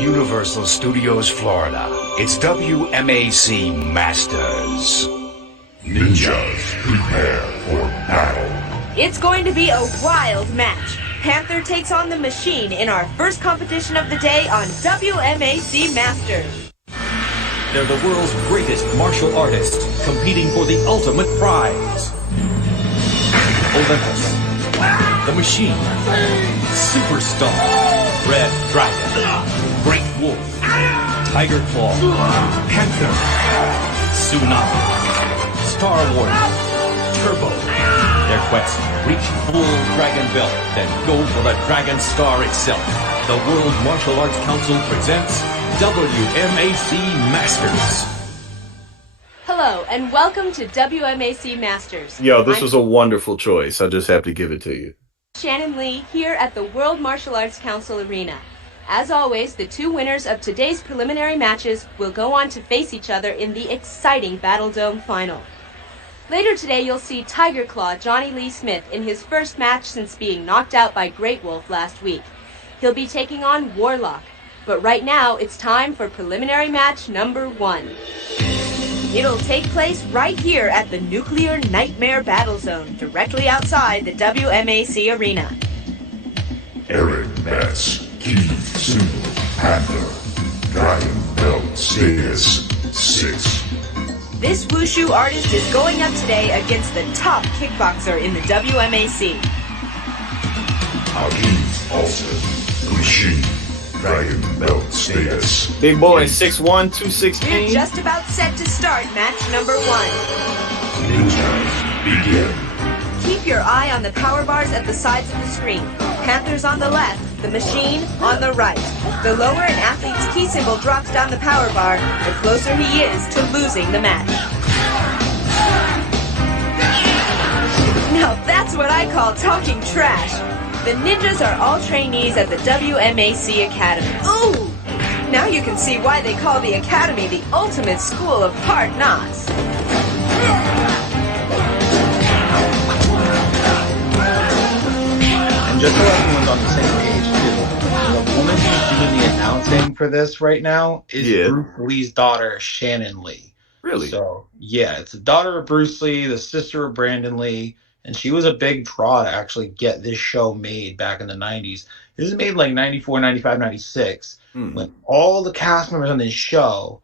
Universal Studios, Florida, it's WMAC Masters. Ninjas, prepare for battle. It's going to be a wild match. Panther takes on the Machine in our first competition of the day on WMAC Masters. They're the world's greatest martial artists competing for the ultimate prize. Olympus, the Machine, Superstar, Red Dragon, Great Wolf, Tiger Claw, Panther, Tsunami, Star Warrior, Turbo. Their quest, reach full dragon belt, then go for the Dragon Star itself. The World Martial Arts Council presents WMAC Masters. Hello, and welcome to WMAC Masters. Yo, this was a wonderful choice. I just have to give it to you. Shannon Lee here at the World Martial Arts Council Arena. As always, the two winners of today's preliminary matches will go on to face each other in the exciting Battle Dome final. Later today, you'll see Tiger Claw Johnny Lee Smith in his first match since being knocked out by Great Wolf last week. He'll be taking on Warlock. But right now, it's time for preliminary match number 1. It'll take place right here at the Nuclear Nightmare Battle Zone, directly outside the WMAC Arena. Eric Metz, Keith Single, Panther, Dragon Belt status 6. This wushu artist is going up today against the top kickboxer in the WMAC. Akeem Alston, Machine, Dragon Belt status. Big boy, 6'1", We're 216. just about set to start match number 1. Ninjas, begin. Keep your eye on the power bars at the sides of the screen. Panther's on the left, the Machine on the right. The lower an athlete's key symbol drops down the power bar, the closer he is to losing the match. Now that's what I call talking trash. The ninjas are all trainees at the WMAC Academy. Ooh! Now you can see why they call the Academy the ultimate school of hard knocks. And just so everyone's on the same page too, the woman who's doing the announcing for this right now is Bruce Lee's daughter, Shannon Lee. Really? So, yeah, it's the daughter of Bruce Lee, the sister of Brandon Lee, and she was a big draw to actually get this show made back in the 90s. This is made like 94, 95, 96, when all the cast members on this show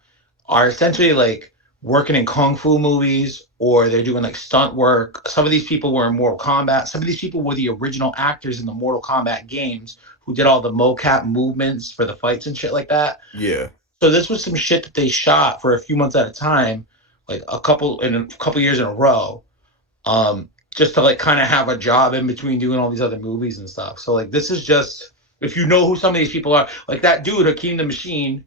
are essentially like working in kung fu movies, or they're doing like stunt work. Some of these people were in Mortal Kombat. Some of these people were the original actors in the Mortal Kombat games who did all the mocap movements for the fights and shit like that. Yeah. So this was some shit that they shot for a few months at a time, like a couple years in a row, just to like kind of have a job in between doing all these other movies and stuff. So like this is just, if you know who some of these people are, like that dude Hakeem the Machine,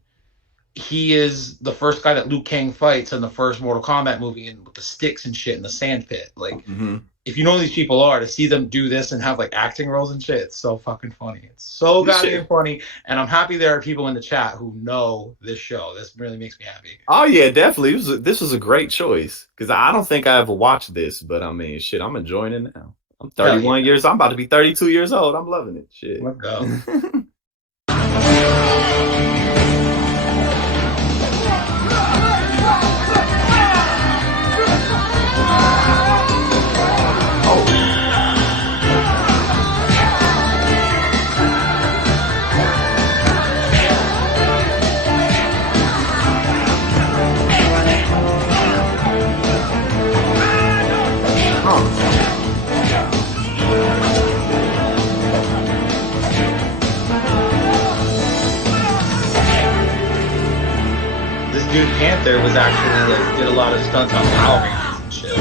he is the first guy that Liu Kang fights in the first Mortal Kombat movie, and with the sticks and shit in the sand pit. Like, if you know who these people are, to see them do this and have like acting roles and shit, it's so fucking funny. It's so goddamn funny, and I'm happy there are people in the chat who know this show. This really makes me happy. Oh yeah, definitely. This was a great choice because I don't think I ever watched this, but I mean, shit, I'm enjoying it now. I'm 31 years. I'm about to be 32 years old. I'm loving it. Shit. Let's go. Dude, Panther was actually like did a lot of stunts on Power Rangers and shit.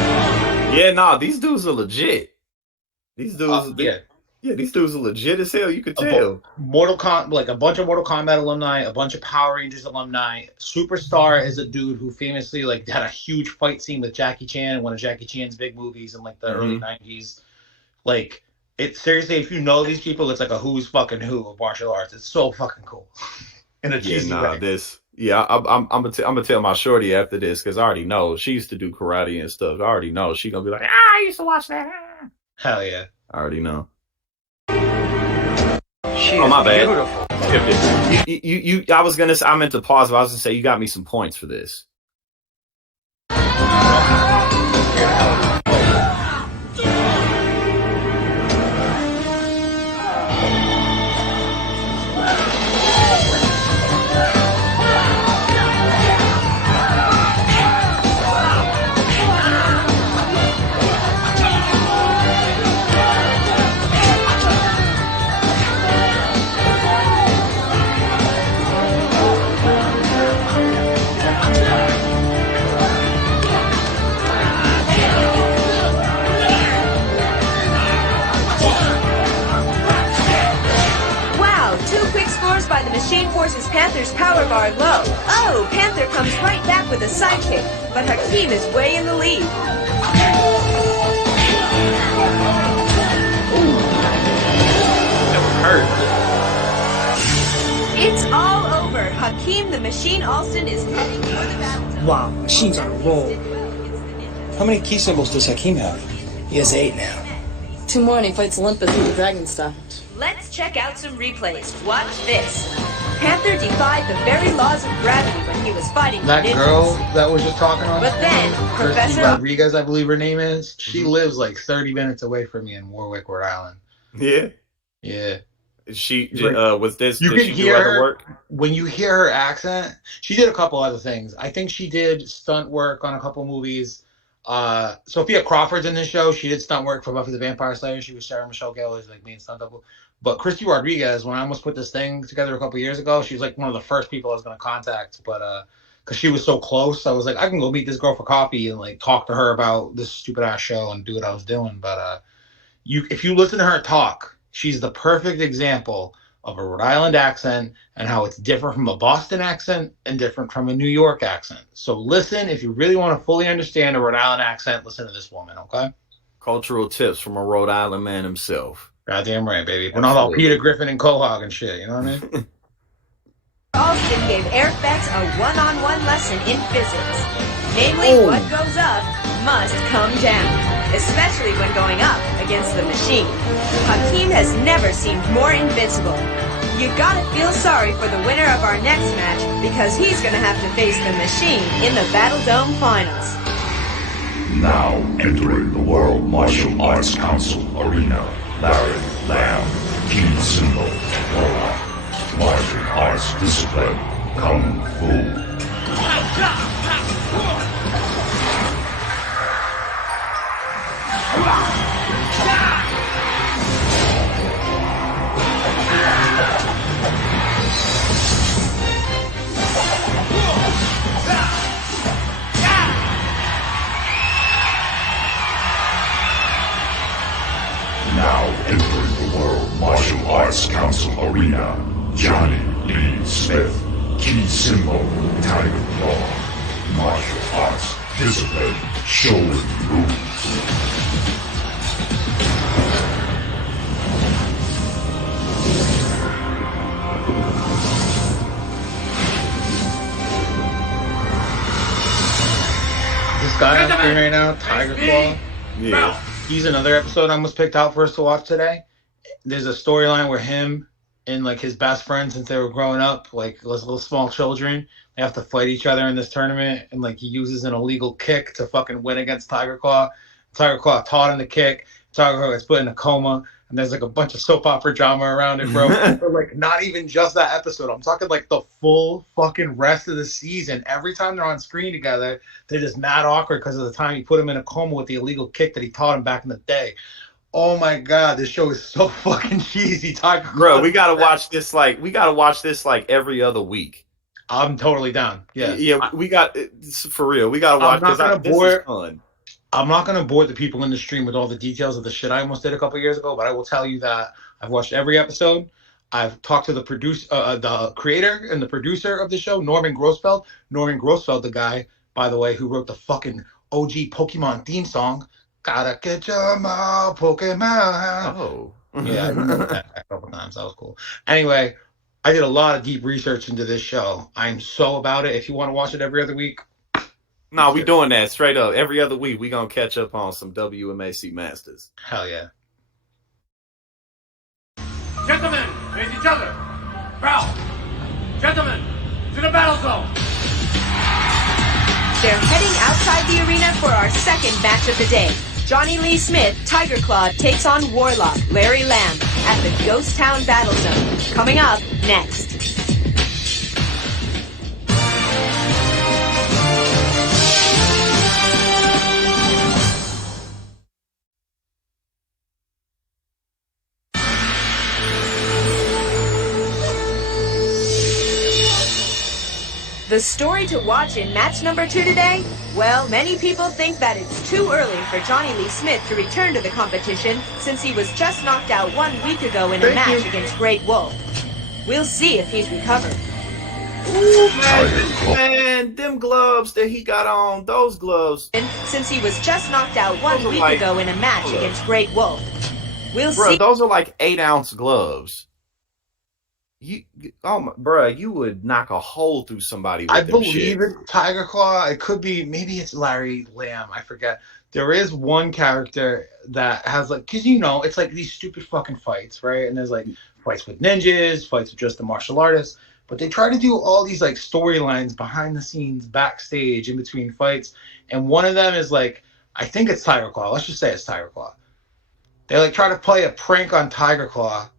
Yeah, nah, these dudes are legit. These dudes, these dudes are legit as hell. You could tell. Like a bunch of Mortal Kombat alumni, a bunch of Power Rangers alumni. Superstar is a dude who famously like had a huge fight scene with Jackie Chan in one of Jackie Chan's big movies in like the early 90s. Like, it's seriously, if you know these people, it's like a who's fucking who of martial arts. It's so fucking cool. In a cheesy way. I'm gonna tell my shorty after this because I already know she used to do karate and stuff. I already know she gonna be like, I used to watch that. Hell yeah! I already know. She my is bad. beautiful. I was gonna say, I meant to pause, but I was gonna say you got me some points for this. By the Machine forces Panther's power bar low. Oh, Panther comes right back with a sidekick, but Hakeem is way in the lead. That hurt. It's all over. Hakeem the Machine Alston is heading for the battle. Wow, Machine's on a roll. How many key symbols does Hakeem have? He has 8 now. 2 more and he fights Olympus with the dragon stuff. Let's check out some replays. Watch this. Panther defied the very laws of gravity when he was fighting that ninjas. girl that was just talking on. But then, Christy Professor Rodriguez, I believe her name is. She lives like 30 minutes away from me in Warwick, Rhode Island. Yeah. Yeah. She Like, was this. You did can she hear do other her work? when you hear her accent. She did a couple other things. I think she did stunt work on a couple movies. Sophia Crawford's in this show. She did stunt work for Buffy the Vampire Slayer. She was Sarah Michelle Gellar's like main stunt double. But Christy Rodriguez, when I almost put this thing together a couple years ago, she was like one of the first people I was going to contact. But because she was so close, I was like, I can go meet this girl for coffee and like talk to her about this stupid ass show and do what I was doing. But if you listen to her talk, she's the perfect example of a Rhode Island accent and how it's different from a Boston accent and different from a New York accent. So listen, if you really want to fully understand a Rhode Island accent, listen to this woman, okay? Cultural tips from a Rhode Island man himself. Goddamn right, baby. We're not all Peter Griffin and Quahog and shit, you know what I mean? Alston gave Eric Betts a one-on-one lesson in physics. Namely, what goes up must come down, especially when going up against the Machine. Hakeem has never seemed more invincible. You gotta feel sorry for the winner of our next match because he's gonna have to face the Machine in the Battle Dome Finals. Now entering the World Martial Arts Council Arena, Larry Lamb, key symbol, Warlock, martial arts discipline, Kung Fu. Now entering the World Martial Arts Council Arena, Johnny Lee Smith, key symbol, Tiger Claw, martial arts discipline, Shaolin rules. This guy on screen right now, Tiger Claw. Yeah. He's another episode I almost picked out for us to watch today. There's a storyline where him and like his best friend since they were growing up, like little small children, they have to fight each other in this tournament, and like he uses an illegal kick to fucking win against Tiger Claw. Tiger Claw taught him the kick. Tiger Claw gets put in a coma, and there's like a bunch of soap opera drama around it, bro. But like not even just that episode. I'm talking like the full fucking rest of the season. Every time they're on screen together, they're just mad awkward because of the time he put him in a coma with the illegal kick that he taught him back in the day. Oh my god, this show is so fucking cheesy, Tiger Claw. Bro, we gotta watch this like every other week. I'm totally down. Yeah, Yeah, we got for real. We gotta watch this is fun. I'm not going to bore the people in the stream with all the details of the shit I almost did a couple years ago, but I will tell you that I've watched every episode. I've talked to the the creator and the producer of the show, Norman Grossfeld. Norman Grossfeld, the guy, by the way, who wrote the fucking OG Pokemon theme song. Gotta get your Pokemon. Oh. Yeah, I wrote that a couple times. That was cool. Anyway, I did a lot of deep research into this show. I'm so about it. If you want to watch it every other week, No, we doing that straight up. Every other week, we gonna catch up on some WMAC Masters. hell yeah. Gentlemen, face each other. Now, gentlemen, to the battle zone. They're heading outside the arena for our second match of the day. Johnny Lee Smith, Tiger Claw, takes on Warlock, Larry Lamb, at the Ghost Town Battle Zone. Coming up next. The story to watch in match number 2 today? Well, many people think that it's too early for Johnny Lee Smith to return to the competition since he was just knocked out 1 week ago in a match against Great Wolf. We'll see if he's recovered. Ooh, man, them gloves that he got on, those gloves. Since he was just knocked out 1 week ago in a match against Great Wolf. We'll see. Those are like 8-ounce gloves. Bruh, you would knock a hole through somebody with I them believe it's Tiger Claw. It could be, maybe it's Larry Lamb. I forget. There is one character that has like, because it's like these stupid fucking fights, right? And there's like fights with ninjas, fights with just the martial artists. But they try to do all these like storylines behind the scenes, backstage, in between fights. And one of them is like, I think it's Tiger Claw. Let's just say it's Tiger Claw. They like try to play a prank on Tiger Claw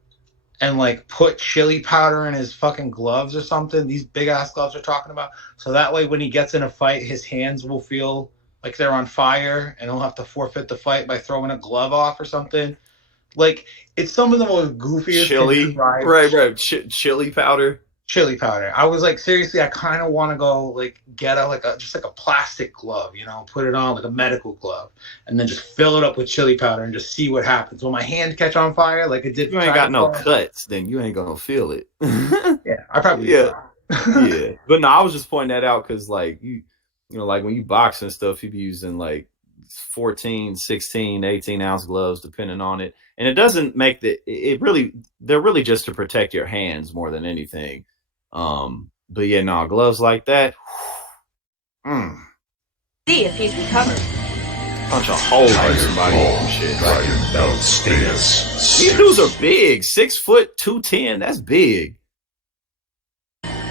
and like put chili powder in his fucking gloves or something. These big ass gloves we're talking about. So that way when he gets in a fight, his hands will feel like they're on fire and he'll have to forfeit the fight by throwing a glove off or something. Like, it's some of the most goofiest chili, right. Chili powder. Chili powder. I was like, seriously, I kind of want to go like get just a plastic glove, put it on like a medical glove, and then just fill it up with chili powder and just see what happens. Will my hand catch on fire like it did? You ain't got no cuts, then you ain't gonna feel it. Yeah, I probably yeah. But no, I was just pointing that out because like like when you box and stuff, you be using like 14, 16, 18-ounce gloves depending on it, and it doesn't make they're really just to protect your hands more than anything. But yeah, no, gloves like that. See if he's recovered. Punch a hole in somebody and shit. Dragon belt stance. These dudes are big. 6 foot 210. That's big.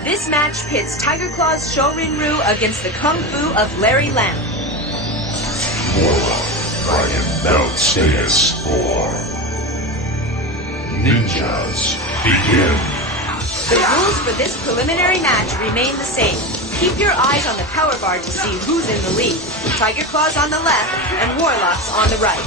This match pits Tiger Claw's Shorin-Ryu against the Kung Fu of Larry Lamb. Warlock, Dragon belt stance 4. Ninjas, begin. The rules for this preliminary match remain the same. Keep your eyes on the power bar to see who's in the lead. Tiger Claw's on the left and Warlock's on the right.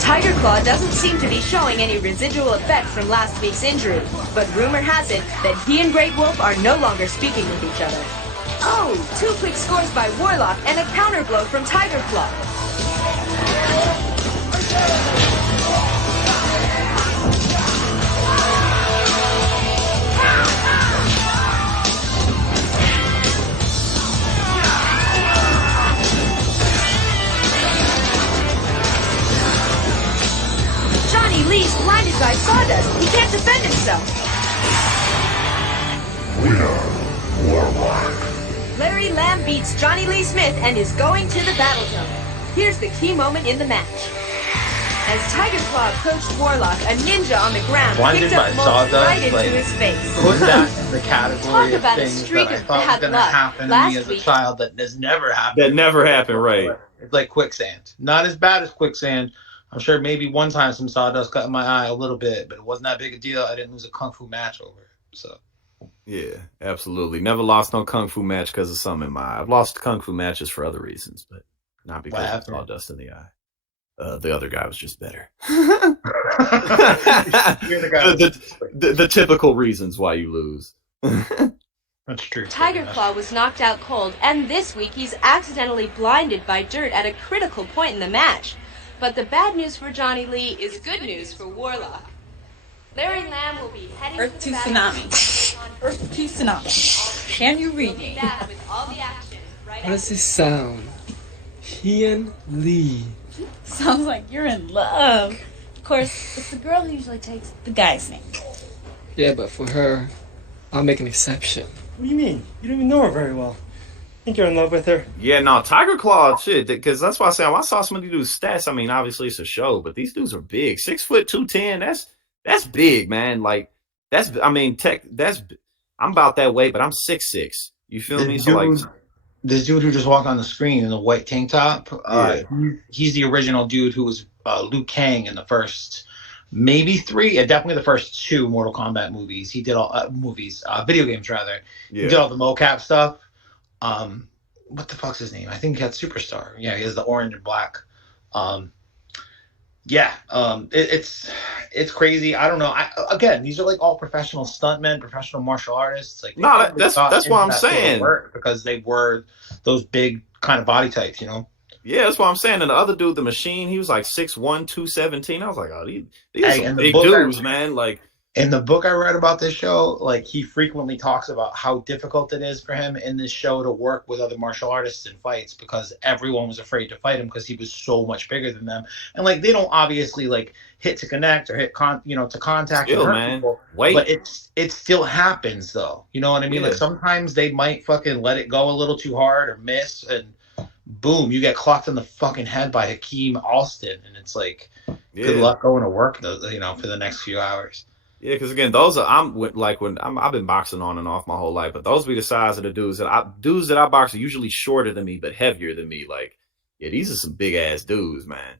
Tiger Claw doesn't seem to be showing any residual effects from last week's injury, but rumor has it that he and Great Wolf are no longer speaking with each other. Oh, 2 quick scores by Warlock and a counter blow from Tiger Claw. Johnny Lee's blinded by sawdust. He can't defend himself. Winner, Warlock. Larry Lamb beats Johnny Lee Smith and is going to the battle zone. Here's the key moment in the match. As Tiger Claw approached Warlock, a ninja on the ground picked up Molten right into his face. Put that in the category of Talk about a things streak that I of thought was bad going to luck. happen to Last me as a week- child that has never happened. That never happened, right? It's like quicksand. Not as bad as quicksand. I'm sure maybe one time some sawdust cut in my eye a little bit, but it wasn't that big a deal. I didn't lose a kung fu match over it. So Yeah, absolutely. Never lost no kung fu match because of something in my eye. I've lost kung fu matches for other reasons, but not because of sawdust in the eye. The other guy was just better. You're the guy. The typical reasons why you lose. That's true. Tiger Claw was knocked out cold, and this week he's accidentally blinded by dirt at a critical point in the match. But the bad news for Johnny Lee is good news for Warlock. Larry Lamb will be heading Earth to to the battle tsunami. Earth to tsunami. Can you read me? Back with all the action. Right What does this sound? Hien Lee. Sounds like you're in love. Of course, it's the girl who usually takes the guy's name. Yeah, but for her, I'll make an exception. What do you mean? You don't even know her very well. Think you're in love with her? Yeah, no, Tiger Claw shit. Because that's why I say when I saw somebody do stats. I mean, obviously it's a show, but these dudes are big. 6'2", 210. That's big, man. Like that's. I mean, I'm about that weight, but I'm 6'6". You feel me? So like. This dude who just walked on the screen in the white tank top, he's the original dude who was Liu Kang in the first, maybe 3, definitely the first 2 Mortal Kombat movies. He did all video games rather. Yeah. He did all the mocap stuff. What the fuck's his name? I think he had Superstar. Yeah, he has the orange and black. It's crazy. I don't know. Again, these are like all professional stuntmen, professional martial artists. Like, no, that's what I'm saying. Because they were those big kind of body types, you know. Yeah, that's what I'm saying. And the other dude, the Machine, he was like 6'1", 217. I was like, oh, these are some big dudes, man. Like. In the book I read about this show, like he frequently talks about how difficult it is for him in this show to work with other martial artists in fights because everyone was afraid to fight him because he was so much bigger than them. And like they don't obviously like hit to connect or hit to contact still, and hurt man. people, Wait. but it still happens though. You know what I mean? Yeah. Like sometimes they might fucking let it go a little too hard or miss, and boom, you get clocked in the fucking head by Hakeem Alston, and it's like good luck going to work for the next few hours. Yeah, because again, those are I've been boxing on and off my whole life, but those be the size of the dudes that I box are usually shorter than me but heavier than me. Like, yeah, these are some big ass dudes, man.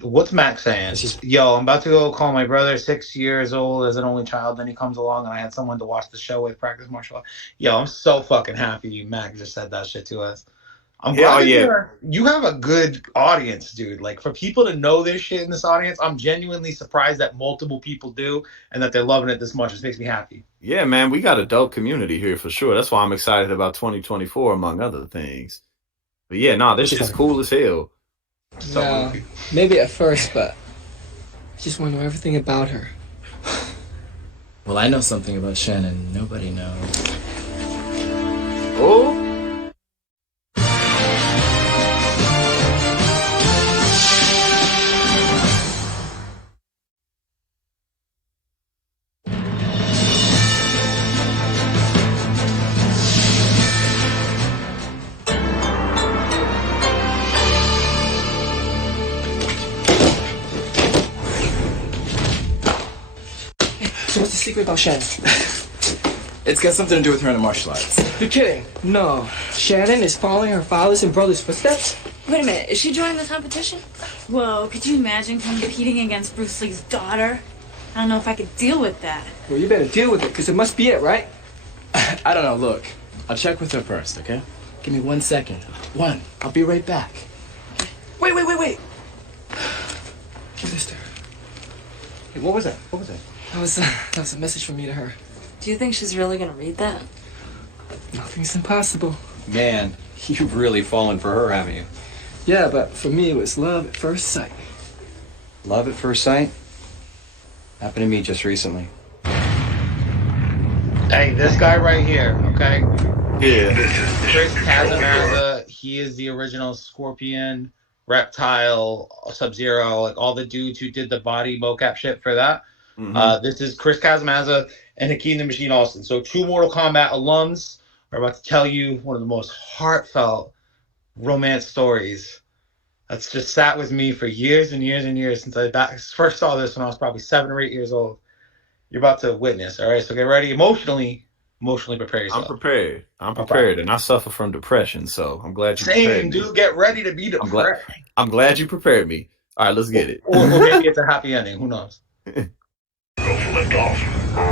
What's Max saying? Yo, I'm about to go call my brother, 6 years old, as an only child. Then he comes along, and I had someone to watch the show with, practice martial art. Yo, I'm so fucking happy Max just said that shit to us. I'm glad you have a good audience, dude. Like, for people to know this shit in this audience, I'm genuinely surprised that multiple people do and that they're loving it this much. It makes me happy. Yeah, man, we got a dope community here for sure. That's why I'm excited about 2024, among other things. But yeah, this shit's cool as hell. No, maybe at first, but I just want to know everything about her. Well, I know something about Shannon nobody knows. Oh? So what's the secret about Shannon? It's got something to do with her in the martial arts. You're kidding. No. Shannon is following her father's and brother's footsteps? Wait a minute, is she joining the competition? Whoa, could you imagine competing against Bruce Lee's daughter? I don't know if I could deal with that. Well, you better deal with it, because it must be it, right? I don't know, look. I'll check with her first, okay? Give me 1 second. I'll be right back. Wait. Give this to her. Hey, what was that? That was a message from me to her. Do you think she's really gonna read that? Nothing's impossible. Man, you've really fallen for her, haven't you? Yeah, but for me, it was love at first sight. Love at first sight? Happened to me just recently. Hey, this guy right here, okay? Yeah. Chris Casamazza, he is the original Scorpion, Reptile, Sub-Zero, like all the dudes who did the body mocap shit for that. Mm-hmm. This is Chris Casamazza and Hakeem the Machine Alston. So 2 Mortal Kombat alums are about to tell you one of the most heartfelt romance stories that's just sat with me for years and years and years since I first saw this when I was probably 7 or 8 years old. You're about to witness, all right? So get ready, emotionally prepare yourself. I'm prepared, and I suffer from depression, so I'm glad you prepared me. Dude, get ready to be depressed. I'm glad you prepared me. All right, let's get it. Or maybe it's a happy ending. Who knows? Go for liftoff.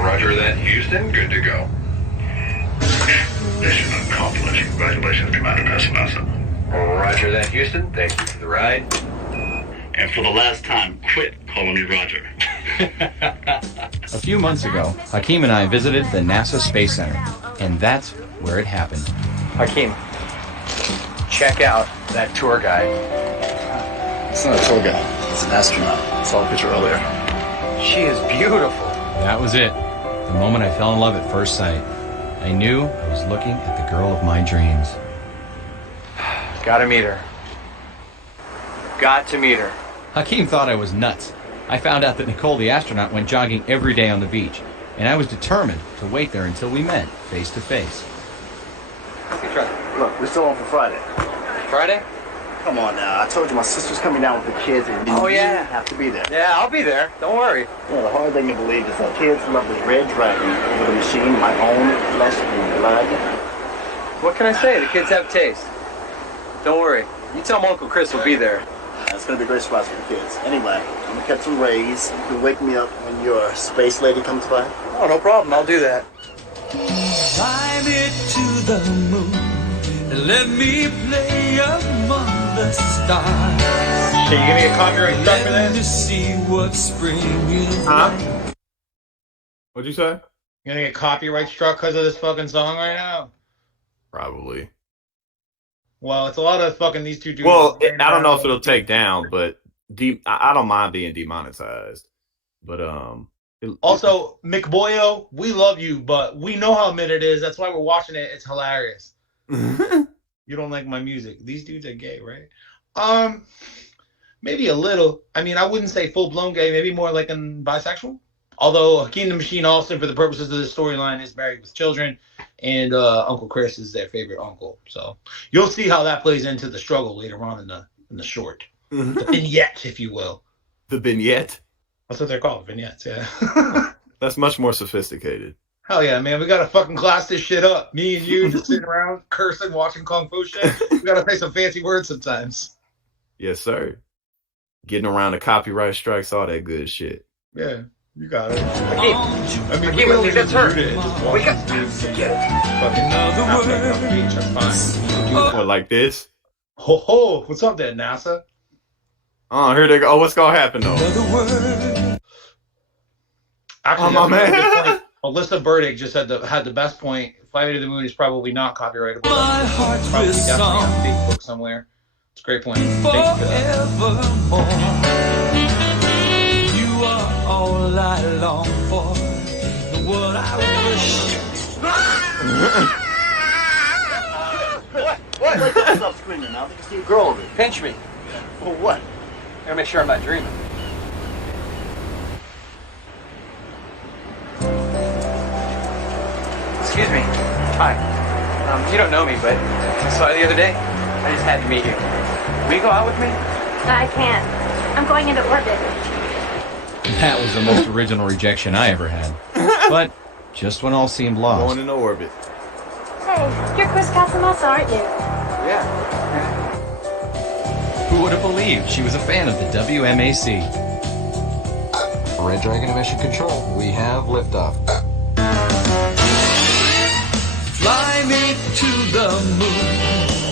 Roger that, Houston. Good to go. Mission accomplished. Congratulations, Commander Casamassa. Roger that, Houston. Thank you for the ride. And for the last time, quit calling me Roger. A few months ago, Hakeem and I visited the NASA Space Center, and that's where it happened. Hakeem, check out that tour guide. It's not a tour guide. It's an astronaut. I saw a picture earlier. She is beautiful. That was it. The moment I fell in love at first sight. I knew I was looking at the girl of my dreams. Gotta meet her. Got to meet her. Hakeem thought I was nuts. I found out that Nicole the astronaut went jogging every day on the beach, and I was determined to wait there until we met, face to face. Look, we're still on for Friday. Friday? Come on now. I told you my sister's coming down with the kids and you have to be there. Yeah, I'll be there. Don't worry. Yeah, the hard thing to believe is that kids love this red dragon over the machine, my own flesh and blood. What can I say? The kids have taste. Don't worry. You tell Uncle Chris will be there. It's going to be a great surprise for the kids. Anyway, I'm going to catch some rays. You can wake me up when your space lady comes by. Oh, no problem. I'll do that. Fly me to the moon and let me play among the stars. Can you give me a copyright strike for Let me that? see what spring is like. What'd you say? You're gonna get copyright struck because of this fucking song right now? Probably. Well, it's a lot of fucking these two dudes. Well, I don't know if it'll take down, but I don't mind being demonetized. But Also, McBoyo, we love you, but we know how mid it is. That's why we're watching it. It's hilarious. You don't like my music. These dudes are gay, right? Maybe a little. I mean, I wouldn't say full-blown gay. Maybe more like an bisexual. Although Hakeem the Machine Austin, for the purposes of this storyline, is married with children, and Uncle Chris is their favorite uncle. So you'll see how that plays into the struggle later on in the short, the vignette, if you will. The vignette. That's what they're called, vignettes. Yeah. That's much more sophisticated. Hell yeah, man. We gotta fucking class this shit up. Me and you just sitting around cursing, watching Kung Fu shit. We gotta say some fancy words sometimes. Yes, sir. Getting around the copyright strikes, all that good shit. Yeah, you got it. I mean, we only just heard it. We got What, like this? Ho ho! What's up there, NASA? Oh, here they go. Oh, what's gonna happen though? Actually, my man. Alyssa Burdick just had the best point. Fly Me to the Moon is probably not copyrightable. My heart Probably will definitely on song Facebook somewhere. It's a great point. Thank you for that. forevermore. You are all I long for, and what I wish. What? Stop screaming now. I think it's the girl over there. Pinch me. For what? Gotta make sure I'm not dreaming. Excuse me. Hi. You don't know me, but I saw you the other day. I just had to meet you. Will you go out with me? I can't. I'm going into orbit. That was the most original rejection I ever had. But just when all seemed lost. Going into orbit. Hey, you're Chris Casamassa, aren't you? Yeah. Who would have believed she was a fan of the WMAC? Red Dragon Mission Control. We have liftoff. Fly me to the moon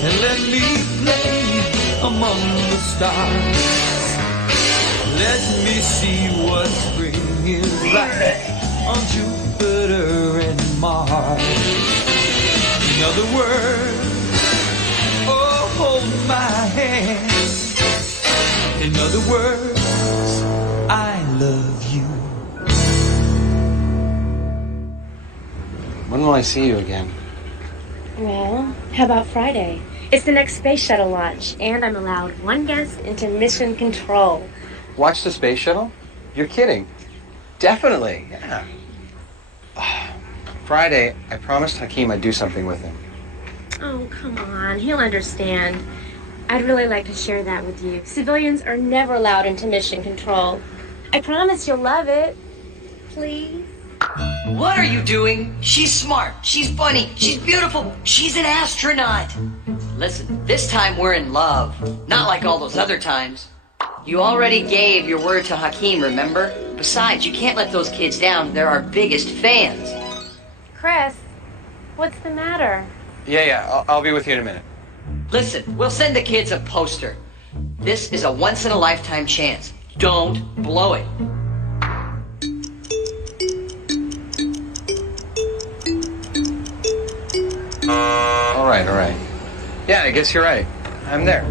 and let me play among the stars. Let me see what spring is like on Jupiter and Mars. In other words, oh, hold my hand. In other words, I love you. When will I see you again? Well, how about Friday? It's the next space shuttle launch, and I'm allowed one guest into mission control. Watch the space shuttle? You're kidding. Definitely, yeah. Friday, I promised Hakeem I'd do something with him. Oh, come on. He'll understand. I'd really like to share that with you. Civilians are never allowed into mission control. I promise you'll love it. Please? What are you doing? She's smart. She's funny. She's beautiful. She's an astronaut. Listen, this time we're in love. Not like all those other times. You already gave your word to Hakeem, remember? Besides, you can't let those kids down. They're our biggest fans. Chris, what's the matter? Yeah, I'll be with you in a minute. Listen, we'll send the kids a poster. This is a once-in-a-lifetime chance. Don't blow it. All right. Yeah, I guess you're right. I'm there.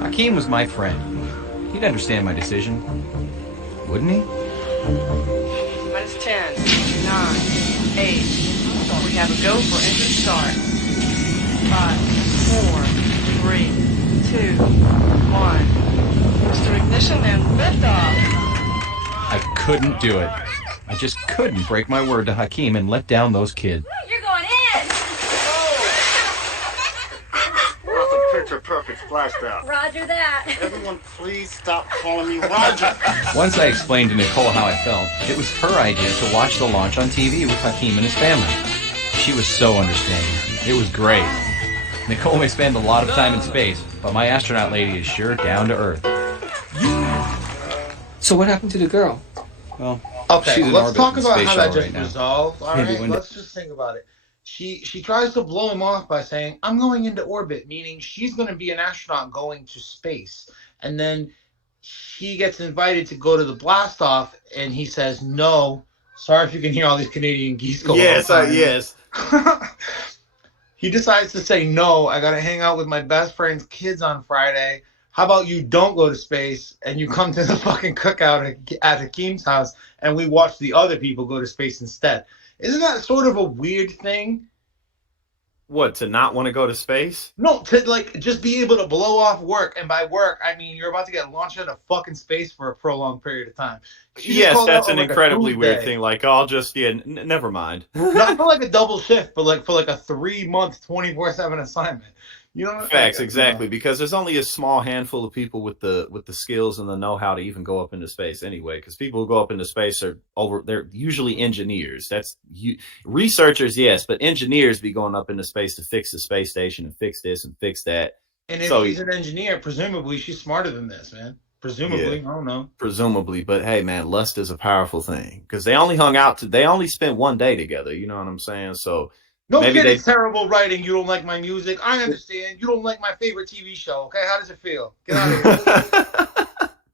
Hakeem was my friend. He'd understand my decision. Wouldn't he? -10, 9, 8, We have a go for engine start. 5, 4, 3, 2, 1. Booster ignition and liftoff. I couldn't do it. I just couldn't break my word to Hakeem and let down those kids. You're going in! Awesome picture, perfect splashdown. Roger that. Everyone, please stop calling me Roger. Once I explained to Nicole how I felt, it was her idea to watch the launch on TV with Hakeem and his family. She was so understanding. It was great. Nicole may spend a lot of time in space, but my astronaut lady is sure down to earth. So what happened to the girl? Well, Okay, she's in let's orbit talk in the about space how that shuttle just right now. resolved. All Maybe right, one day. let's just think about it. She tries to blow him off by saying, "I'm going into orbit," meaning she's going to be an astronaut going to space. And then he gets invited to go to the blast off, and he says, "No." Sorry if you can hear all these Canadian geese going. Yes, yes. He decides to say, "No, I got to hang out with my best friend's kids on Friday. How about you don't go to space and you come to the fucking cookout at Hakeem's house and we watch the other people go to space instead?" Isn't that sort of a weird thing? What, to not want to go to space? No, to like just be able to blow off work. And by work, I mean you're about to get launched into fucking space for a prolonged period of time. She just Yes, called that's out an like a incredibly weird Tuesday. thing. Like, I'll just, never mind. Not for like a double shift, but like for like a 3-month, 24/7 assignment. You know what Facts, exactly, because there's only a small handful of people with the skills and the know-how to even go up into space anyway. Because people who go up into space they're usually engineers. Researchers, yes, but engineers be going up into space to fix the space station and fix this and fix that. And if she's an engineer, presumably she's smarter than this, man. Presumably, Yeah. I don't know. Presumably, but hey, man, lust is a powerful thing because they only spent one day together. You know what I'm saying? So. No Maybe kid, it's terrible writing. You don't like my music. I understand. You don't like my favorite TV show. Okay, how does it feel? Get out of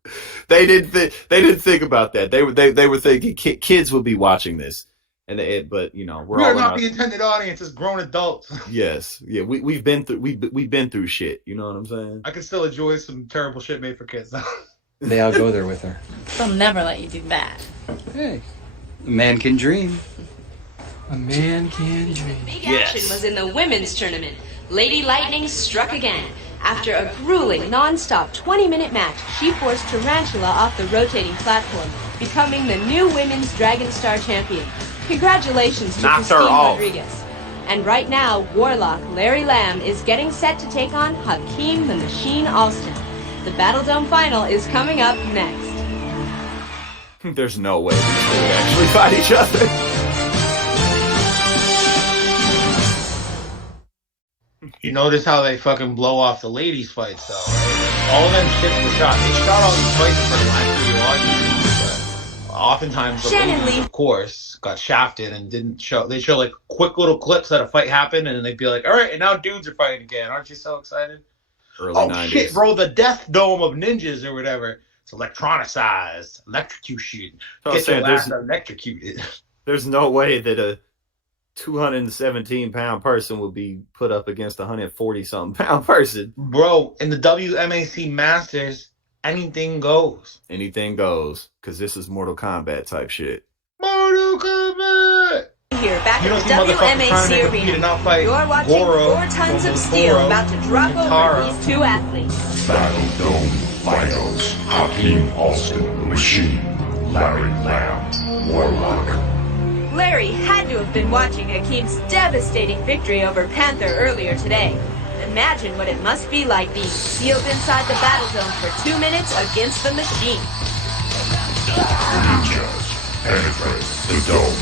here. They didn't think about that. They were thinking kids would be watching this, but we're We all are not the intended audience as grown adults. Yes, yeah, we've been through shit. You know what I'm saying? I can still enjoy some terrible shit made for kids. They all go there with her. They'll never let you do that. Hey, a man can dream. A man can dream. Big action was in the women's tournament. Lady Lightning struck again. After a grueling, non-stop 20-minute match, she forced Tarantula off the rotating platform, becoming the new women's Dragon Star champion. Congratulations to Knocked her Christine off. Rodriguez. And right now, Warlock Larry Lamb is getting set to take on Hakeem the Machine Alston. The Battle Dome final is coming up next. There's no way these two would actually fight each other. You notice how they fucking blow off the ladies' fights, though, right? All of them shits were shot. They shot all these fights in front of live studio audiences, but oftentimes the Shannon ladies, Lee. of course, got shafted and didn't show. They show like quick little clips that a fight happened, and then they'd be like, "All right, and now dudes are fighting again. Aren't you so excited?" Early Oh 90s. shit, bro! The Death Dome of ninjas or whatever. It's electronicized, electrocution. So I'm Get saying your ass electrocuted. There's no way that a 217-pound person would be put up against a 140-something pound person. Bro, in the WMAC Masters, anything goes. Anything goes, because this is Mortal Kombat type shit. Mortal Kombat! Here, back You at don't the see motherfuckers trying to WMAC compete and arena, not fight you're watching Goro 4 tons from of steel Goro about to drop over Tara. these two athletes. Battle Dome Finals. Hakeem Alston, the Machine. Larry Lamb, Warlock. Larry had to have been watching Hakeem's devastating victory over Panther earlier today. Imagine what it must be like being sealed inside the battle zone for 2 minutes against the machine. Ninjas penetrate the dome.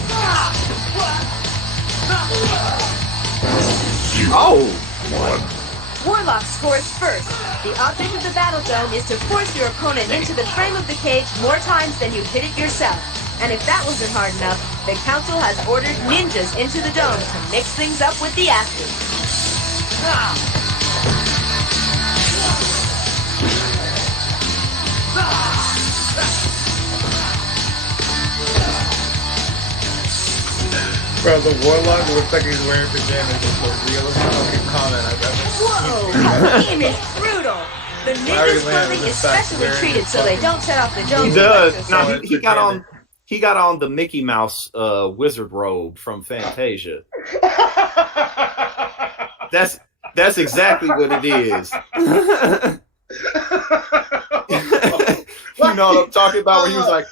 Oh! 1. Warlock scores first. The object of the battle zone is to force your opponent into the frame of the cage more times than you hit it yourself. And if that wasn't hard enough, the council has ordered ninjas into the dome to mix things up with the athletes. Bro, the Warlock looks like he's wearing pajamas. It's the realest fucking comment I've ever seen. Whoa, Hakeem is brutal. The Larry ninjas' Lamb clothing is is back specially wearing treated his so they fucking- don't set off the He dome's does. electrostorm. No, he got on the Mickey Mouse wizard robe from Fantasia. That's exactly what it is. You know what I'm talking about? Where he was like,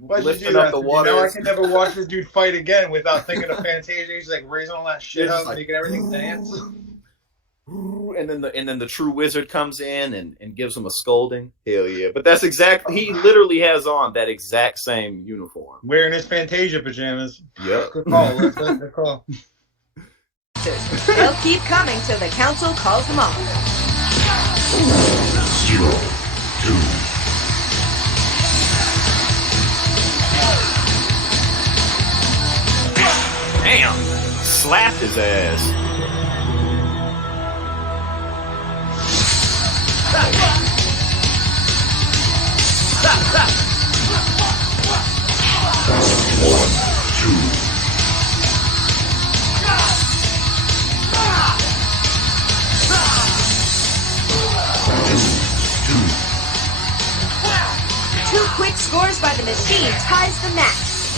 why'd you lifting do up that? the You know I waters. can never watch this dude fight again without thinking of Fantasia. He's like raising all that shit It's up, like- making everything dance. And then the true wizard comes in and gives him a scolding. Hell yeah! But that's exactly, he literally has on that exact same uniform, Wearing his Fantasia pajamas. Yep. Good call. Good call. They'll keep coming till the council calls them off. 0, 2. Damn! Slapped his ass. Two quick scores by the machine ties the match.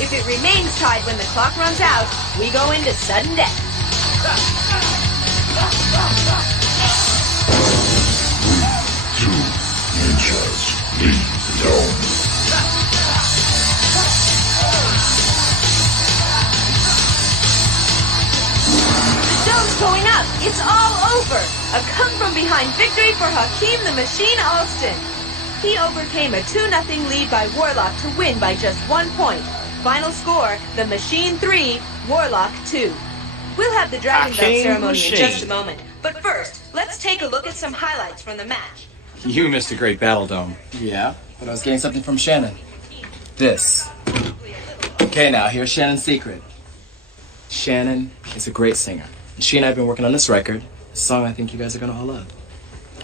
If it remains tied when the clock runs out, we go into sudden death. 2 ninjas leave the dome. The dome's going up. It's all over. A come-from-behind victory for Hakeem the Machine Alston. He overcame a 2-0 lead by Warlock to win by just 1 point. Final score, the Machine 3, Warlock 2. We'll have the Dragon Belt Hakeem ceremony Machine. in just a moment. But first, let's take a look at some highlights from the match. You missed a great battle, Dome. Yeah, but I was getting something from Shannon. This. Okay, now, here's Shannon's secret. Shannon is a great singer. And she and I have been working on this record. A song I think you guys are gonna all love.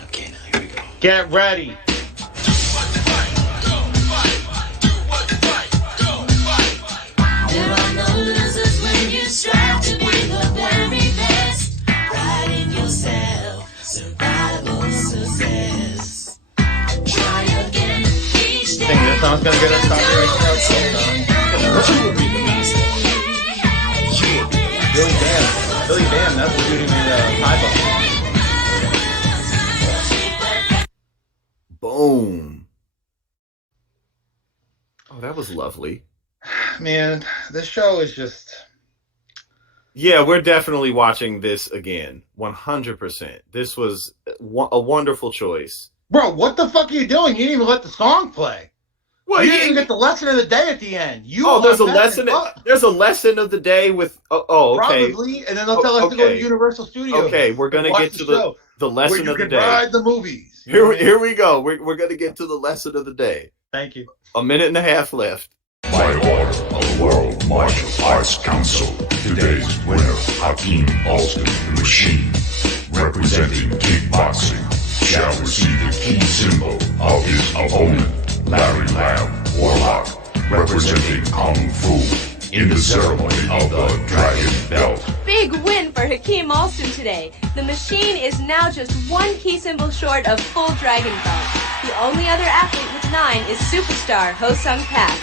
Okay, now, here we go. Get ready. There are no losers when you strive to be the very best. Pride in yourself, survival success. Try again each day. Think this song's gonna get us copyright Billy Dan, that's the dude who made High Boom. Oh, that was lovely. Man, this show is just... Yeah, we're definitely watching this again. 100%. This was a wonderful choice. Bro, what the fuck are you doing? You didn't even let the song play. Well, You didn't even get the lesson of the day at the end. There's a lesson. There's a lesson of the day with. Okay. Probably, and then they'll tell us to go to Universal Studios. Okay, we're gonna watch get to the lesson where you of the can day. ride the movies. Here we go. We're gonna get to the lesson of the day. Thank you. A minute and a half left. By order of the World Martial Arts Council, today's winner, Hakeem Alston the Machine, representing kickboxing, shall receive the key symbol of his opponent, Larry Lamb Warlock, representing Kung Fu, in the ceremony of the Dragon Belt. Big win for Hakeem Alston today. The Machine is now just 1 key symbol short of full Dragon Belt. The only other athlete with 9 is superstar Ho-Sung Park.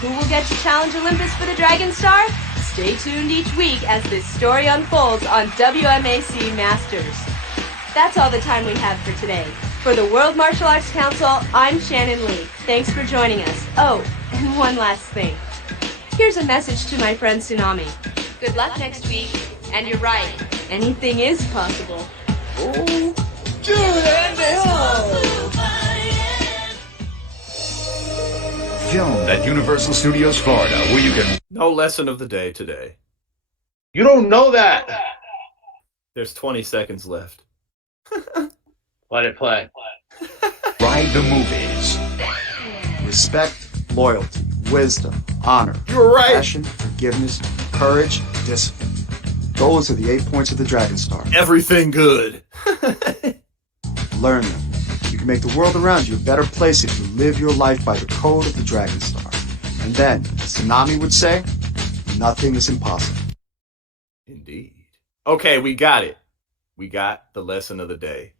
Who will get to challenge Olympus for the Dragon Star? Stay tuned each week as this story unfolds on WMAC Masters. That's all the time we have for today. For the World Martial Arts Council, I'm Shannon Lee. Thanks for joining us. Oh, and one last thing. Here's a message to my friend Tsunami. Good luck next week. And you're right, anything is possible. Oh, Filmed at Universal Studios Florida, where you can... No lesson of the day today. You don't know that. There's 20 seconds left. Let it play. Ride the movies. Respect, loyalty, wisdom, honor, You're right. passion, forgiveness, courage, discipline. Those are the 8 points of the Dragon Star. Everything good. Learn them. You can make the world around you a better place if you live your life by the code of the Dragon Star. And then, as Tsunami would say, nothing is impossible. Indeed. Okay, we got it. We got the lesson of the day.